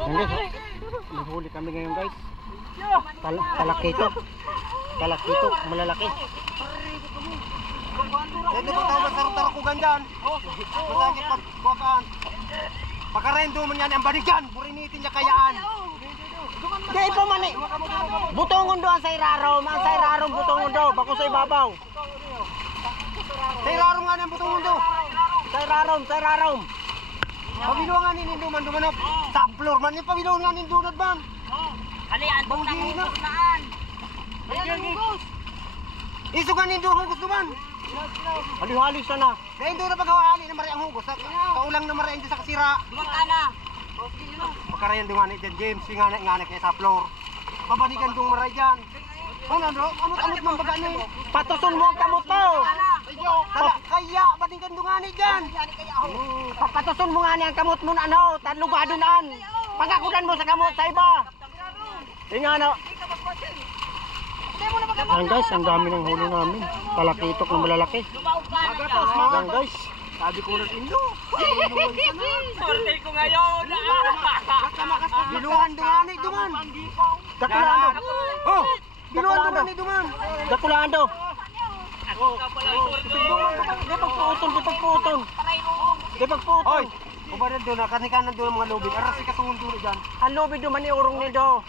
Yan guys, nahuli kami ngayon guys. Talakitok. Talakitok, malalaki. Dito ko tayo masarap ko ganyan. Masakit pagkuhaan. Pagkarendo man yan ang balikan. Burinitin niya kayaan. Di po mani. Butongon do ang sairarom. Ang sairarom butongon do. Bako sa ibabaw. Sairarom nga ng butong mundo. Sairarom, sairarom. Pabiluan nga ninin duman dumanap. Sa floor man yung pabiluan nga ninin dunad man. Kalian po ng hugos naan. Ayan ang hugos. Iso nga ninin duman hugos duman. Hali-hali sana. Dahil doon na paghawaan na mari ang hugos. Kaulang na mari sa kasira. Dumangka na. Pagkarayan duman dyan James. Nga kaya sa floor. Pabalikan doon maray dyan. Ano? Amot-amot mang baga na yun. Patuson mo ang kamot mo. Kaya, balikan doon nga ni dyan. Papatuson mo nga niya ang kamot mo na ano. Tanlugado naan. Pagakudan mo sa kamot sa iba. Inga na. Yan guys, ang dami ng huli namin. Talakitok na malalaki. Yan guys. Sabi ko ng indo. Sorte ko ngayon. Biluhan doon nga ni duman. Dakulando. Oh! Biluhan doon nga ni duman. Dakulando. Ako ka pala sorte. Di pagputol, di pagputol. Di pagputol. Hoy! Ubaran doon na, kanikanan doon ang mga lobby. Aras si katungong doon dyan. Ang lobby duman ni urong nido.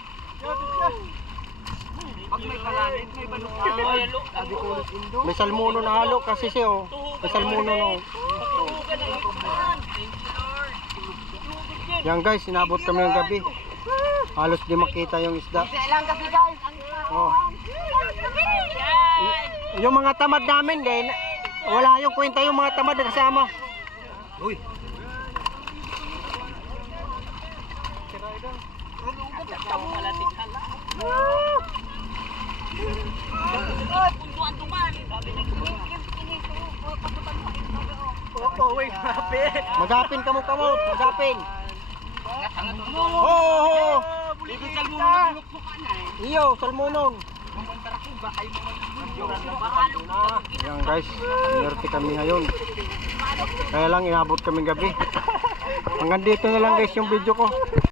Pag may kalanit, may balok. Sabi ko ng indo. May salmuno na halo kasi siya oh. May salmuno no. Tuhugan na yung kumahan. Thank you Lord. Yan guys, inabot kami ng gabi. Halos di makita yung isda. Kailan kasi guys? Oh. Yung mga tamad namin din, wala yung kwenta yung mga tamad na kasama. Uy! Malating hala. Punduan duman. Sabi na Oo, wait, happy. Magapin kamot-kamot, magapin. Oh. Iyo, salmonon. Yan guys, inerte kami ngayon. Kaya lang inabot kami gabi. Hanggang dito na lang guys yung video ko.